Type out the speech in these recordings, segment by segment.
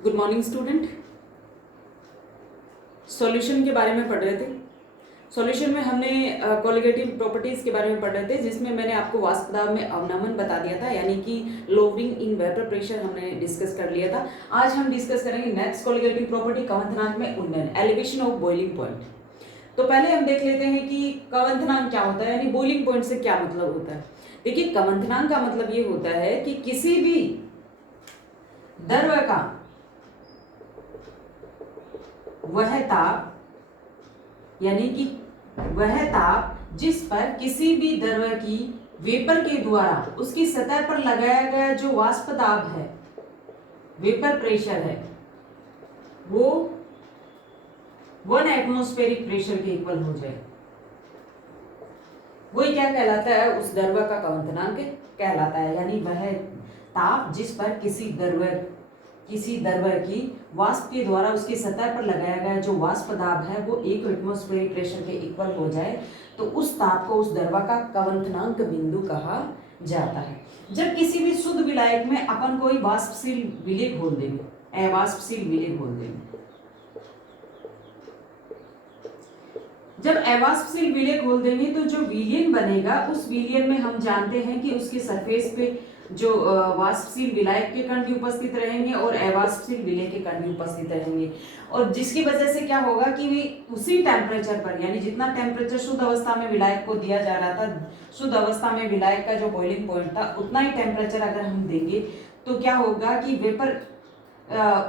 Good morning student. Solution के बारे में पढ़ रहे थे। सॉल्यूशन में हमने कोलिगेटिव प्रॉपर्टीज के बारे में पढ़ रहे थे, जिसमें मैंने आपको वाष्प दाब में अवनमन बता दिया था, यानी कि लोअरिंग इन वेपर प्रेशर हमने डिस्कस कर लिया था। आज हम डिस्कस करेंगे नेक्स्ट कोलिगेटिव प्रॉपर्टी, कवंथनांक में उन्नयन, एलिवेशन ऑफ बॉइलिंग पॉइंट। तो पहले हम देख लेते हैं कि कवंथनांक क्या होता है, यानी बॉइलिंग पॉइंट से क्या मतलब होता है। देखिए, कवंथनांक का मतलब ये होता है कि किसी भी द्रव्य का वह ताप, यानी कि वह ताप जिस पर किसी भी द्रव्य की वेपर के द्वारा उसकी सतह पर लगाया गया जो वाष्प दाब है, वेपर प्रेशर है, वो 1 एटमॉस्फेरिक प्रेशर के इक्वल हो जाए, वही क्या कहलाता है, उस द्रव्य का कवंथनांक कहलाता है। यानी वह ताप जिस पर किसी द्रव्य की वाष्प के द्वारा उसकी सतह पर लगाया गया जो वाष्प दाब है वो 1 एटमॉस्फेरिक प्रेशर के इक्वल हो जाए, तो उस ताप को उस द्रव्य का कवंथनांक बिंदु कहा जाता है। जब किसी भी शुद्ध विलायक में अपन कोई वाष्पशील विलेय घोल देंगे, अवाष्पशील विलेय घोल देंगे, जब अवाष्पशील विलेय घोल देंगे तो जो विलयन बनेगा, उस विलयन में हम जानते हैं कि उसके सरफेस पे जो वाष्पशील विलायक के कण भी उपस्थित रहेंगे और अवाष्पशील विलेय के कण भी उपस्थित रहेंगे, और जिसकी वजह से क्या होगा कि वे उसी टेम्परेचर पर, यानी जितना टेम्परेचर शुद्ध अवस्था में विलायक को दिया जा रहा था, शुद्ध अवस्था में विलायक का जो बॉइलिंग पॉइंट था, उतना ही टेम्परेचर अगर हम देंगे तो क्या होगा कि वेपर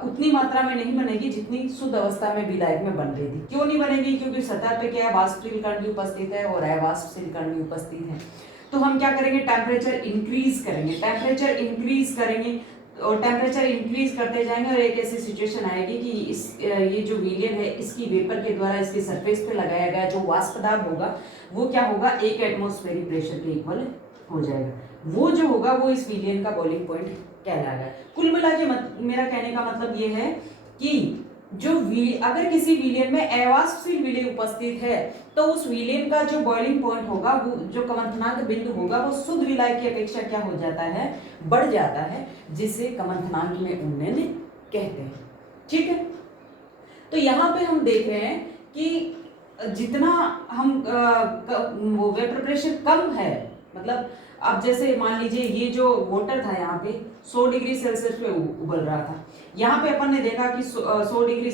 उतनी मात्रा में नहीं बनेगी जितनी शुद्ध अवस्था में विलायक में बन रही थी। क्यों नहीं बनेगी? क्योंकि सतह पे क्या है, वाष्पशील कण भी उपस्थित है और अवाष्पशील कण भी उपस्थित है। तो हम क्या करेंगे, टेम्परेचर इंक्रीज करेंगे और टेम्परेचर इंक्रीज करते जाएंगे, और एक ऐसी सिचुएशन आएगी कि ये जो विलयन है, इसकी वेपर के द्वारा इसके सरफेस पे लगाया गया जो वाष्प दाब होगा वो क्या होगा, 1 एटमॉस्फेरिक प्रेशर के इक्वल हो जाएगा। वो जो होगा वो इस विलयन का बॉइलिंग पॉइंट कहलाएगा। कुल मिला के मेरा कहने का मतलब ये है कि अगर किसी विलयन में अवाष्पशील विलेय उपस्थित है तो उस विलयन का जो बॉइलिंग पॉइंट होगा, वो जो कवंथनांक बिंदु होगा, वो शुद्ध विलायक की अपेक्षा क्या हो जाता है, बढ़ जाता है, जिसे कवंथनांक में उन्नयन कहते हैं। ठीक है, तो यहाँ पे हम देख रहे हैं कि जितना हम वो वेपर प्रेशर कम है, मतलब अब जैसे मान लीजिए ये जो वाटर था यहाँ पे 100 डिग्री सेल्सियस पे उबल रहा था, यहाँ पे अपन ने देखा कि 100 डिग्री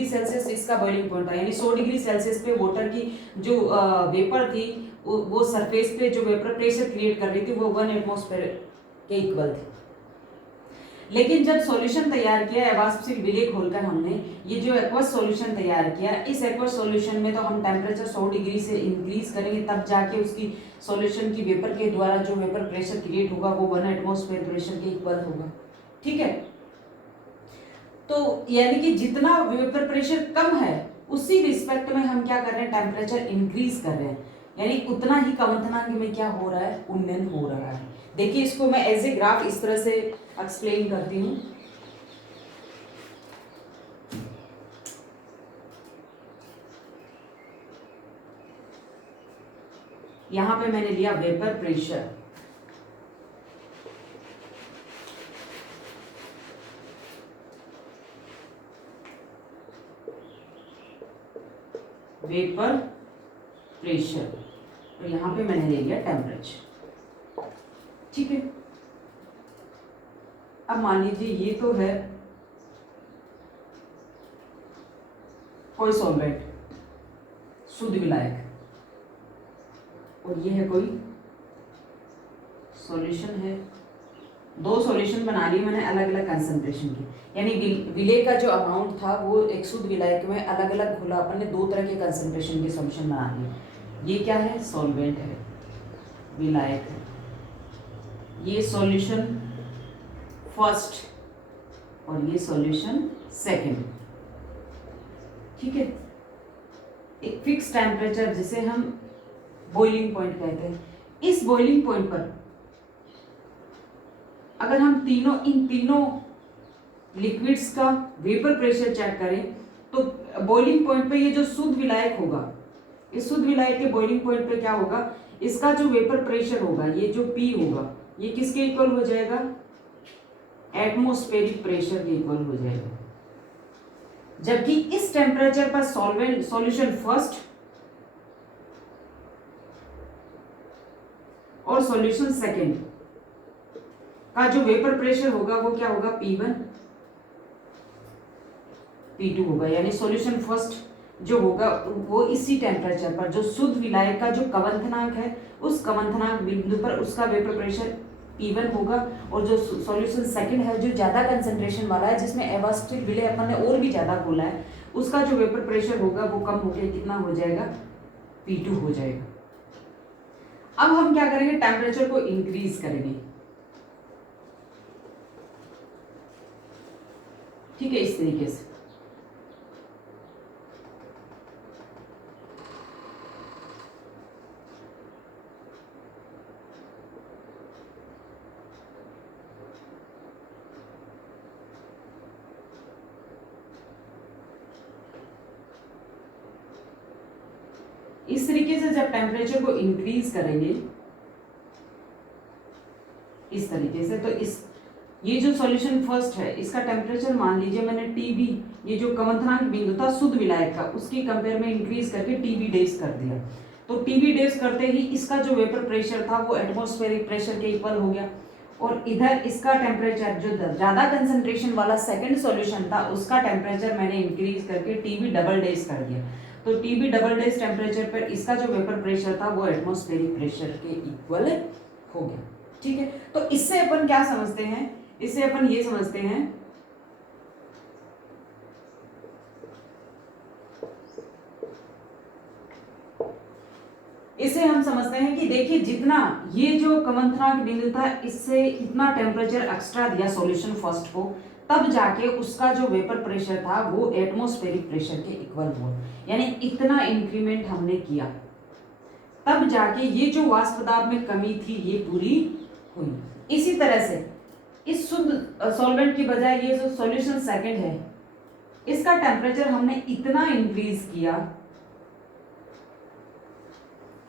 सेल्सियस इसका बॉइलिंग पॉइंट था, यानी 100 डिग्री सेल्सियस पे वाटर की जो वेपर थी वो सरफेस पे जो वेपर प्रेशर क्रिएट कर रही थी वो 1 एटमॉस्फेयर के इक्वल थी। लेकिन जब सॉल्यूशन तैयार किया अवाष्पशील विलेय खोलकर हमने ये जो एक्वस सॉल्यूशन तैयार किया, इस एक्वस सॉल्यूशन में तो हम टेम्परेचर 100 डिग्री से इंक्रीज करेंगे, तब जाके उसकी सॉल्यूशन की वेपर के द्वारा जो वेपर प्रेशर क्रिएट होगा वो 1 एटमॉस्फेयर प्रेशर के इक्वल होगा। ठीक है, तो यानी कि जितना वेपर प्रेशर कम है उसी रिस्पेक्ट में हम क्या कर रहे हैं, टेम्परेचर इंक्रीज कर रहे हैं, यानी उतना ही कवंथनांक में क्या हो रहा है, उन्नयन हो रहा है। देखिए, इसको मैं एज ए ग्राफ इस तरह से एक्सप्लेन करती हूँ। यहां पे मैंने लिया वेपर प्रेशर, वेपर प्रेशर, और यहां पे मैंने ले लिया टेम्परेचर। ठीक है, अब मान लीजिए ये तो है कोई सॉल्वेंट, शुद्ध विलायक, और ये है कोई सॉल्यूशन है। दो सॉल्यूशन बना लिए मैंने अलग अलग कंसंट्रेशन की, यानी विलेय का जो अमाउंट था वो एक शुद्ध विलायक में अलग अलग घुला, अपन ने 2 तरह के कंसंट्रेशन के सॉल्यूशन बना लिए। ये क्या है, सॉल्वेंट है, विलायक है, ये सॉल्यूशन फर्स्ट और ये सॉल्यूशन सेकंड। ठीक है, एक फिक्स टेम्परेचर जिसे हम बॉइलिंग पॉइंट कहते हैं, इस बॉइलिंग पॉइंट पर अगर हम इन तीनों लिक्विड्स का वेपर प्रेशर चेक करें तो बॉइलिंग पॉइंट पे ये जो शुद्ध विलायक होगा, इस शुद्ध विलायक के बॉइलिंग पॉइंट पे क्या होगा, इसका जो वेपर प्रेशर होगा, ये जो P होगा, ये किसके इक्वल हो जाएगा, एटमॉस्फेरिक प्रेशर के इक्वल हो जाएगा। जबकि इस टेम्परेचर पर सॉल्वेंट सॉल्यूशन फर्स्ट और सॉल्यूशन सेकेंड का जो वेपर प्रेशर होगा वो क्या होगा, P1 P2 होगा। यानी सॉल्यूशन फर्स्ट जो होगा वो इसी टेम्परेचर पर जो शुद्ध विलायक का जो कवंथनांक है उस कवंथनांक बिंदु पर उसका वेपर प्रेशर P1 होगा, और जो सॉल्यूशन सेकंड है जो ज्यादा कंसंट्रेशन वाला है जिसमें एवास्टिल विलय अपन ने और भी ज्यादा खोला है उसका जो वेपर प्रेशर होगा वो कम होकर कितना हो जाएगा, P2 हो जाएगा। अब हम क्या करेंगे, टेम्परेचर को इंक्रीज करेंगे। ठीक है, इस तरीके से जब टेम्परेचर को इंक्रीज करेंगे इस तरीके से, तो इस ये जो सॉल्यूशन फर्स्ट है इसका टेम्परेचर मान लीजिए मैंने टीबी, ये जो कवंथनांक बिंदु था शुद्ध विलायक का उसकी कंपेयर में इंक्रीज करके टीबी डेज कर दिया। तो टीबी डेज करते ही इसका जो वेपर प्रेशर था वो एटमॉस्फेरिक प्रेशर के इक्वल हो गया, और इधर इसका टेम्परेचर जो ज्यादा कंसंट्रेशन वाला सेकंड सॉल्यूशन था उसका टेम्परेचर मैंने इंक्रीज करके टीबी डबल डेज कर दिया। तो टीबी डबल डेज टेम्परेचर पर इसका जो वेपर प्रेशर था वो एटमॉस्फेरिक प्रेशर के इक्वल हो गया। ठीक है, तो इससे अपन क्या समझते हैं, इससे अपन ये समझते हैं इसे हम समझते हैं कि देखिए जितना ये जो कवंथनांक बिंदु था इससे इतना टेम्परेचर एक्स्ट्रा दिया सॉल्यूशन फर्स्ट को, तब जाके उसका जो वेपर प्रेशर था वो एटमॉस्फेरिक प्रेशर के इक्वल हुआ। यानी इतना इंक्रीमेंट हमने किया तब जाके ये जो वाष्प दाब में कमी थी ये पूरी हुई। इसी तरह से इस शुद्ध सॉल्वेंट की बजाय ये जो सॉल्यूशन सेकंड है इसका टेम्परेचर हमने इतना इंक्रीज किया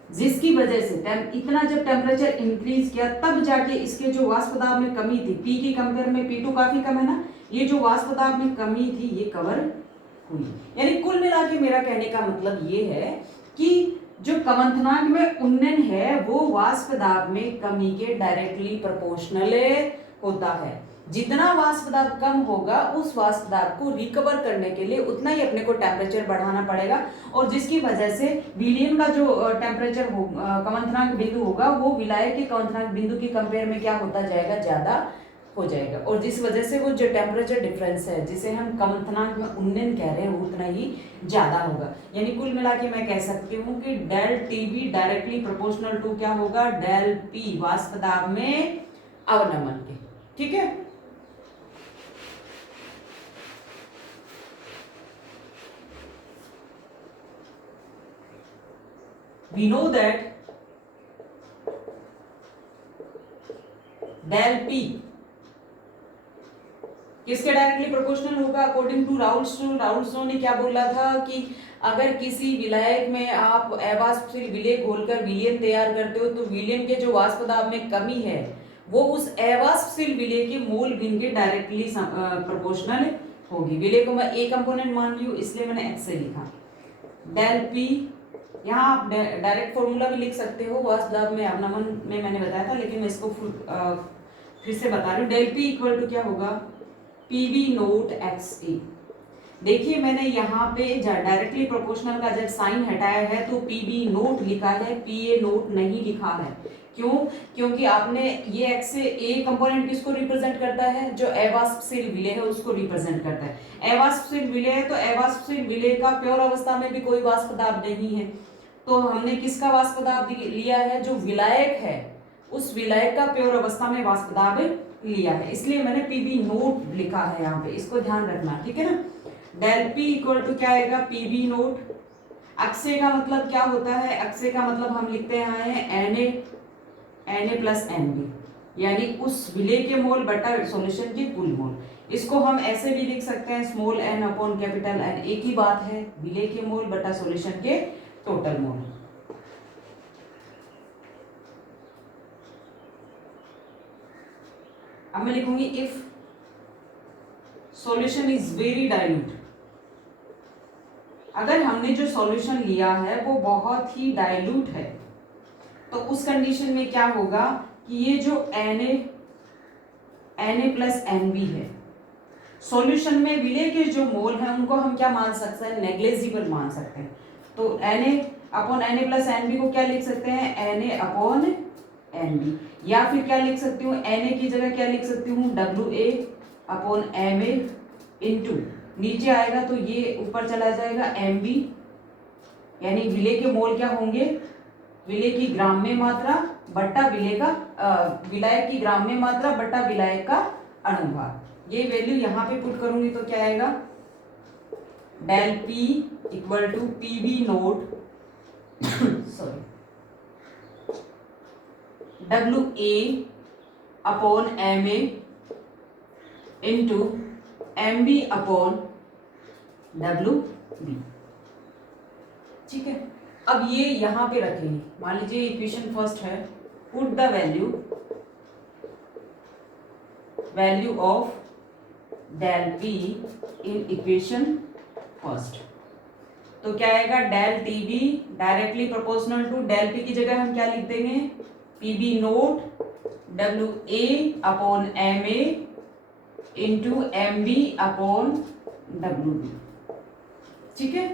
जिसकी वजह से इतना जब टेम्परेचर इंक्रीज किया तब जाके इसके जो वाष्प दाब में कमी थी P की कंपेयर में P2 काफी कम है ना, ये जो वाष्प दाब में कमी थी ये कवर हुई। यानी कुल मिला के मेरा कहने का मतलब ये है कि जो कवंथनांक में उन्नयन है वो वाष्प दाब में कमी के डायरेक्टली प्रोपोर्शनल होता है। जितना वाष्प दाब कम होगा उस वाष्प दाब को रिकवर करने के लिए उतना ही अपने को टेम्परेचर बढ़ाना पड़ेगा, और जिसकी वजह से विलयन का जो टेम्परेचर कवंथनांक बिंदु होगा वो विलायक के कवंथनांक बिंदु की कंपेयर में क्या होता जाएगा, ज्यादा हो जाएगा, और जिस वजह से वो जो टेम्परेचर डिफरेंस है जिसे हम कवंथनांक में उन्नयन कह रहे हैं वो उतना ही ज्यादा होगा। यानी कुल मिला के मैं कह सकती हूँ कि del TB directly proportional to क्या होगा, डेल पी वाष्प दाब में अवनमन के। ठीक है, we know that del P किसके डायरेक्टली प्रोपोर्शनल होगा, अकॉर्डिंग टू राउल्स ने क्या बोला था कि अगर किसी विलायक में आप अवाष्पशील विलय घोलकर विलयन तैयार करते हो तो विलयन के जो वाष्प दाब में कमी है वो उस अवाष्पशील विलय के मोल भिन्न के डायरेक्टली प्रोपोर्शनल होगी। विलय को मैं ए कंपोनेंट मान ली हूं इसलिए मैंने एक्स से लिखा। डेल पी यहाँ आप डायरेक्ट फॉर्मूला भी लिख सकते हो, वाष्प दाब में अवनमन में मैंने बताया था, लेकिन मैं इसको फिर से बता रही हूँ। डेल पी इक्वल टू क्या होगा, पीवी नोट एक्स ए। देखिए मैंने यहाँ पे डायरेक्टली प्रोपोर्शनल का जब साइन हटाया है तो पीवी नोट लिखा है, पीए नोट नहीं लिखा है। क्यों? क्योंकि आपने ये एक्स से ए कंपोनेंट किसको रिप्रेजेंट करता है, जो अवाष्पशील विलय है उसको रिप्रेजेंट करता है। अवाष्पशील विलय है तो अवाष्पशील विलय का प्योर अवस्था में भी कोई वाष्प दाब नहीं है, तो हमने किसका वाष्प दाब लिया है, जो विलायक है उस विलायक का प्योर अवस्था में वाष्प दाब लिया है, इसलिए मैंने पीबी नोट लिखा है यहाँ पे, इसको ध्यान रखना। ठीक है ना, डेल पी इक्वल टू क्या आएगा, पीबी नोट। अक्षय का मतलब क्या होता है, अक्षय का मतलब हम लिखते हैं Na प्लस Nb, यानी उस विलय के मोल बटा सॉल्यूशन के कुल मोल। इसको हम ऐसे भी लिख सकते हैं small n upon capital N, एक ही बात है, विलय के मोल बटा सॉल्यूशन के टोटल मोल। अब मैं लिखूंगी if solution is very dilute. अगर हमने जो सॉल्यूशन लिया है वो बहुत ही डाइल्यूट है तो उस कंडीशन में क्या होगा कि ये जो Na प्लस Nb है, सॉल्यूशन में विलेय के जो मोल हैं उनको हम क्या मान सकते हैं, नेग्लेजिबल मान सकते हैं। तो Na प्लस Nb को क्या लिख सकते हैं, Na या फिर क्या लिख सकती हूँ, Na की जगह क्या लिख सकती हूँ, Ma इंटू नीचे आएगा तो ये ऊपर चला जाएगा Mb, यानी विलेय के मोल क्या होंगे, विलेय की ग्राम्य मात्रा बट्टा विलायक की ग्राम्य मात्रा बट्टा विलायक का अनुभाग। ये वैल्यू यहाँ पे पुट करूंगी तो क्या आएगा, del P equal to PB not sorry WA upon MA into MB upon WB। ठीक है, अब ये यहाँ पे रखेंगे, मान लीजिए इक्वेशन फर्स्ट है, put the value of del P in equation first. तो क्या आएगा, del TB directly proportional to del P की जगह हम क्या लिख देंगे, PB not WA upon MA into MB upon WB। ठीक है,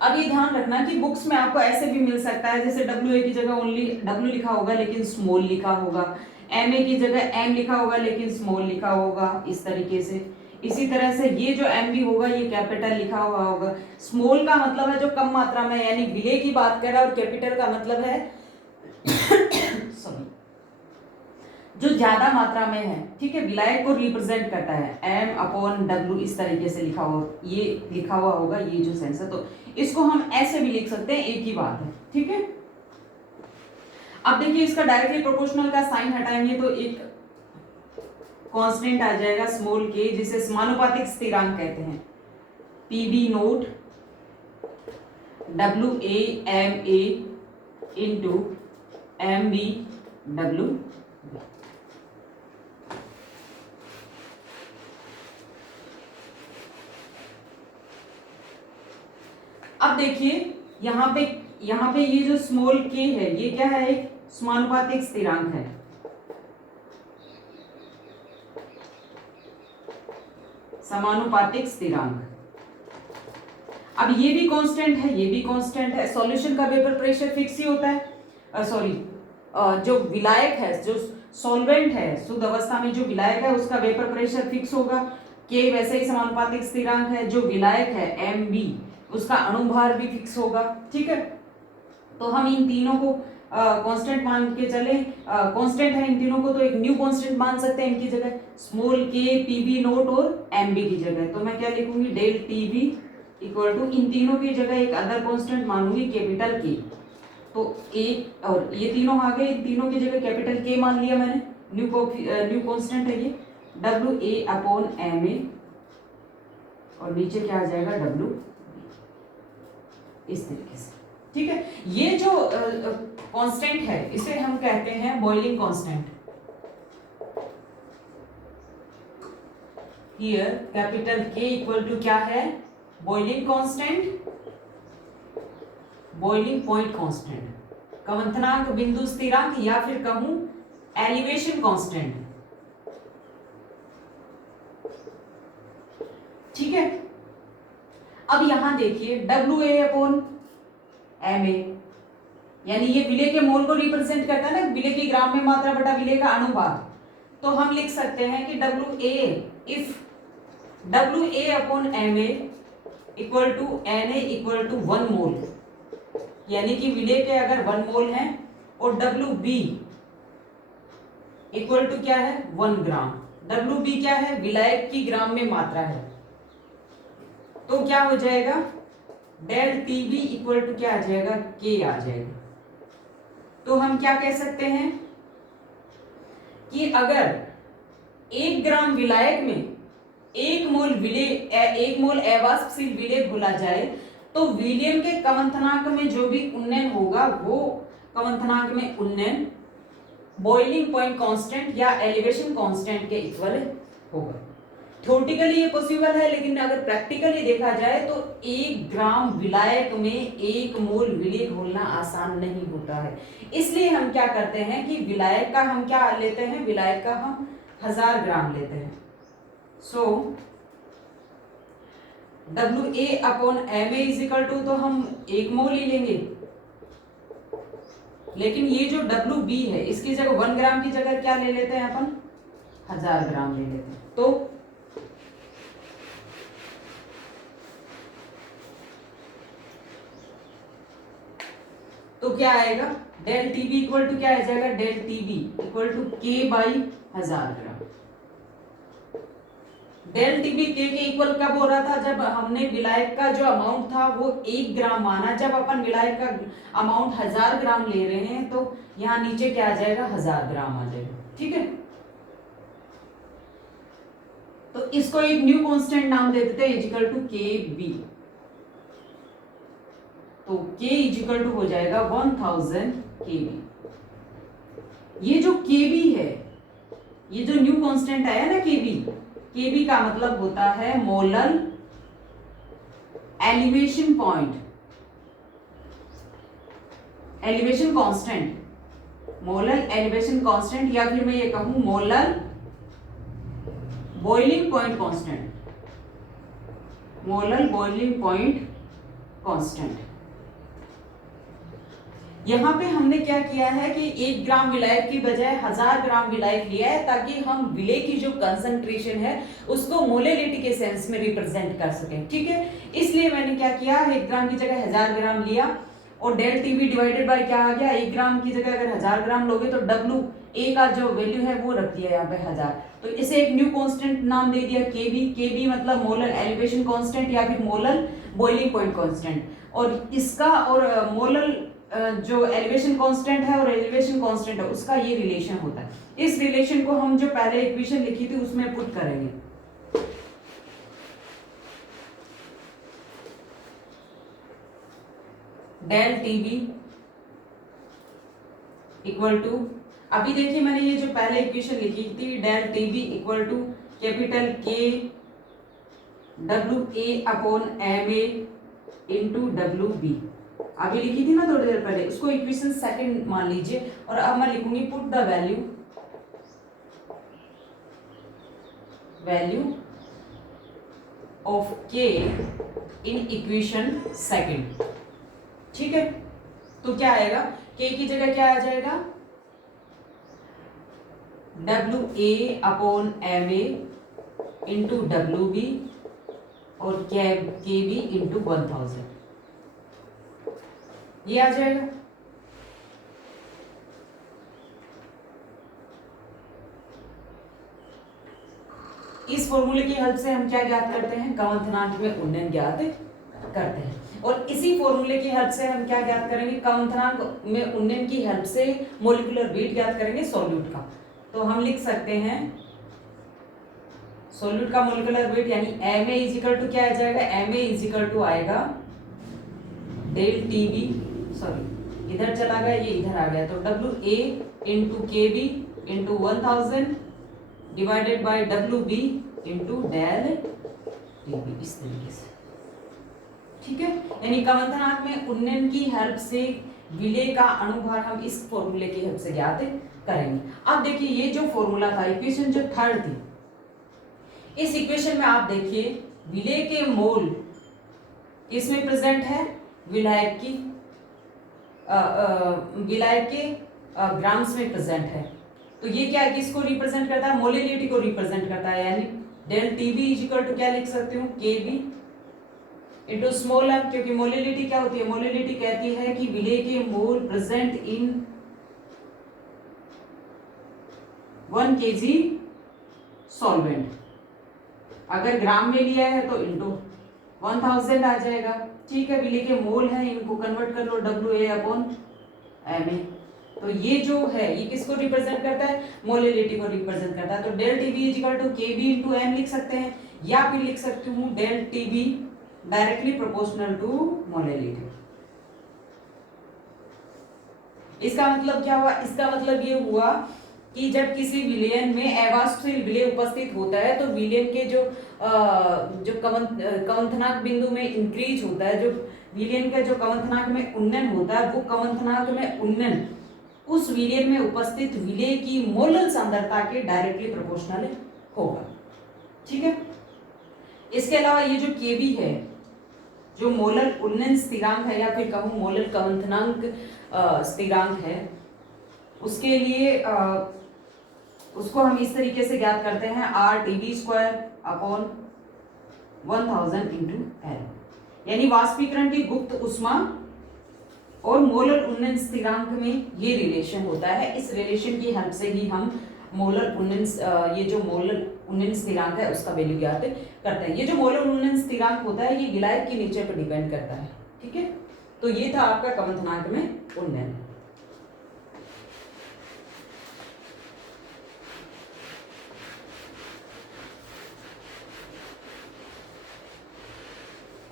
अब ये ध्यान रखना कि बुक्स में आपको ऐसे भी मिल सकता है, जैसे WA की जगह ओनली W लिखा होगा लेकिन स्मॉल लिखा होगा, MA की जगह M लिखा होगा लेकिन स्मॉल लिखा होगा, इस तरीके से। इसी तरह से ये जो MB होगा ये कैपिटल लिखा हुआ होगा। स्मॉल का मतलब है जो कम मात्रा में, यानी विलेय की बात कर रहा है, और कैपिटल का मतलब है सॉरी जो ज्यादा मात्रा में है। ठीक है, विलायक को रिप्रेजेंट करता है, M अपॉन W इस तरीके से लिखा हुआ, ये लिखा हुआ होगा ये जो सेंस है, तो इसको हम ऐसे भी लिख सकते हैं, एक ही बात है। ठीक है, अब देखिए इसका डायरेक्टली प्रोपोर्शनल का साइन हटाएंगे तो एक कांस्टेंट आ जाएगा स्मॉल k, जिसे समानुपातिक स्थिरांक कहते हैं, PB not WA into MB W। अब देखिए यहाँ पे ये जो स्मॉल k है ये क्या है, एक समानुपातिक स्थिरांक है। समानुपातिक स्थिरांक, अब ये भी कांस्टेंट है, ये भी कांस्टेंट है। सॉल्यूशन का वेपर प्रेशर फिक्स ही होता है, जो विलायक है, जो सॉल्वेंट है, शुद्ध अवस्था में जो विलायक है उसका वेपर प्रेशर फिक्स होगा। k वैसे ही समानुपातिक स्थिरांक है, जो विलायक है Mb उसका अणुभार भी फिक्स होगा। ठीक है, तो हम इन तीनों को कांस्टेंट मान के चले, कांस्टेंट है इन तीनों को, तो एक न्यू कांस्टेंट मान सकते हैं इनकी जगह, स्मॉल k PB नोट और MB की जगह। तो मैं क्या लिखूंगी, डेल TB इक्वल टू, इन तीनों की जगह एक अदर कांस्टेंट मानूंगी कैपिटल K। तो एक और ये तीनों आ गए, इन तीनों की जगह कैपिटल K मान लिया मैंने, न्यू कांस्टेंट है ये WA अपॉन MA, और नीचे क्या आ जाएगा W, इस तरीके से। ठीक है, ये जो कांस्टेंट है इसे हम कहते हैं boiling constant. Here capital K equal to क्या है, boiling constant, boiling point constant, कवंथनांक बिंदु स्थिरांक, या फिर कहूं एलिवेशन कांस्टेंट। ठीक है, अब यहां देखिए WA अपॉन MA, यानी ये विलेय के मोल को रिप्रेजेंट करता है ना, विलेय की ग्राम में मात्रा बटा विलेय का अनुपात। तो हम लिख सकते हैं कि if WA upon MA equal to Na equal to 1 mole, यानी कि विलेय के अगर 1 मोल है, और WB इक्वल टू क्या है, 1 ग्राम। WB क्या है, विलायक की ग्राम में मात्रा है, तो क्या हो जाएगा, डेल TB इक्वल टू क्या आ जाएगा, K आ जाएगा। तो हम क्या कह सकते हैं कि अगर 1 ग्राम विलायक में 1 मोल अवाष्पशील विलेय घोला जाए तो विलियम के कवंथनांक में जो भी उन्नयन होगा वो कवंथनांक में उन्नयन बॉइलिंग पॉइंट कांस्टेंट या एलिवेशन कांस्टेंट के इक्वल होगा। थ्योरेटिकली ये पॉसिबल है, लेकिन अगर प्रैक्टिकली देखा जाए तो 1 ग्राम विलायक में 1 मोल विलेय घोलना आसान नहीं होता है। इसलिए हम क्या करते हैं कि विलायक का हम क्या लेते हैं, विलायक का हम 1000 ग्राम लेते हैं। सो WA/MA इज इक्वल टू, तो हम 1 मोल ही लेंगे, लेकिन ये जो WB है इसकी जगह 1 ग्राम की जगह क्या ले लेते हैं अपन, 1000 ग्राम ले लेते हैं। तो क्या आएगा, डेल टीबी इक्वल टू क्या आ जाएगा, del TB equal to K/1000 gram. Del TB के इक्वल कब हो रहा था, जब हमने विलायक का जो अमाउंट था वो 1 ग्राम माना। जब अपन विलायक का अमाउंट 1000 ग्राम ले रहे हैं तो यहाँ नीचे क्या आ जाएगा, 1000 ग्राम आ जाएगा। ठीक है, तो इसको एक न्यू कांस्टेंट नाम दे देते हैं, इजिकल टू KB। तो K इजिकल टू हो जाएगा 1000 KB। ये जो KB है, ये जो न्यू कांस्टेंट आया ना KB का मतलब होता है molar elevation point, elevation constant, molar elevation constant, या फिर मैं ये कहूं molar boiling point constant, molar boiling point constant. यहाँ पे हमने क्या किया है कि 1 ग्राम विलायक की बजाय 1000 ग्राम विलायक लिया है, ताकि हम विलेय की जो कंसंट्रेशन है उसको मोलेलिटी के सेंस में रिप्रेजेंट कर सकें। ठीक है, इसलिए मैंने क्या किया, 1 ग्राम की जगह 1000 ग्राम लिया, और डेल टीबी डिवाइडेड बाय क्या आ गया, 1 ग्राम की जगह अगर 1000 ग्राम लोगे तो WA का जो वैल्यू है वो रख दिया यहाँ पे 1000। तो इसे एक न्यू कांस्टेंट नाम दे दिया KB मतलब मोलर एलिवेशन कांस्टेंट या फिर मोलर बॉइलिंग पॉइंट कांस्टेंट। और इसका और मोलर जो एलिवेशन कांस्टेंट है और एलिवेशन कांस्टेंट है उसका ये रिलेशन होता है। इस रिलेशन को हम जो पहले इक्वेशन लिखी थी उसमें पुट करेंगे। डेल टीबी इक्वल टू, अभी देखिए मैंने ये जो पहले इक्वेशन लिखी थी, del TB equal to capital K WA/MA into WB अभी लिखी थी ना थोड़ी देर पहले, उसको इक्वेशन सेकंड मान लीजिए। और अब मैं लिखूंगी put the value of K in equation second. ठीक है, तो क्या आएगा, K की जगह क्या आ जाएगा, WA/MA इंटू WB और KB इंटू 1000, ये आ जाएगा। इस फॉर्मूले की हेल्प से हम क्या ज्ञात करते हैं, कवंथनांक में उन्नयन ज्ञात करते हैं। और इसी फॉर्मूले की हेल्प से हम क्या ज्ञात करेंगे, कवंथनांक में उन्नयन की हेल्प से मोलिकुलर वेट ज्ञात करेंगे सॉल्यूट का। तो हम लिख सकते हैं सॉल्यूट का मोलिकुलर वेट यानी MA इजिकल टू क्या आ जाएगा, MA इजिकल टू आएगा डेल टीबी, सॉरी इधर चला गया ये इधर आ गया, तो WA into KB into 1000 divided by WB into del TB, इस तरीके से। ठीक है, यानी कवंथनांक में उन्नयन की हेल्प से विलेय का अणुभार हम इस फॉर्मूले की हेल्प से ज्ञात करेंगे। अब देखिए ये जो फॉर्मूला था, इक्वेशन जो थर्ड थी, इस इक्वेशन में आप देखिए विलेय के मोल इसमें प्रेजेंट है, विलायक की विलायक के ग्राम्स में प्रेजेंट है। तो ये क्या है, किसको रिप्रेजेंट करता है, मोलिलिटी को रिप्रेजेंट करता है। यानी डेल टीबी इक्वल टू क्या लिख सकती हूँ, KB इंटू स्मॉल m, क्योंकि मोलिलिटी क्या होती है, मोलिलिटी कहती है कि विलेय के मोल प्रेजेंट इन 1 kg सॉल्वेंट। अगर ग्राम में लिया है तो इंटू 1000 आ जाएगा। ठीक है, विलेय के मोल है, इनको कन्वर्ट कर लो WA/MA। तो ये जो है ये किसको रिप्रेजेंट करता है, मोलिलिटी को रिप्रेजेंट करता है। तो del TB equal to KB into M लिख सकते हैं, या फिर लिख सकती हूँ del TB directly proportional to molality. इसका मतलब क्या हुआ, इसका मतलब ये हुआ कि जब किसी विलयन में अवाष्पशील विलय उपस्थित होता है तो विलयन के जो कवंथनांक बिंदु में इंक्रीज होता है, जो विलयन का जो कवंथनांक में उन्नयन होता है, वो कवंथनांक में उन्नयन उस विलयन में उपस्थित विलय की मोलल सांद्रता के डायरेक्टली प्रोपोर्शनल होगा। ठीक है। इसके अलावा ये जो केबी है, जो मोलल उन्नयन स्थिरांक है या फिर कहूं मोलल कवंथनांक स्थिरांक है, उसके लिए उसको हम इस तरीके से ज्ञात करते हैं R/Tv²/1000 इंटू L, यानी वाष्पीकरण की गुप्त उष्मा और मोलर उन्नयन स्थिरांक में ये रिलेशन होता है। इस रिलेशन की हेल्प से ही हम मोलर उन्नयन ये जो मोलर उन्नयन स्थिरांक है उसका वैल्यू ज्ञात करते हैं। ये जो मोलर उन्नयन स्थिरांक होता है ये विलायक के नेचर पर डिपेंड करता है। ठीक है, तो ये था आपका कवंथनांक में उन्नयन।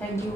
Thank you.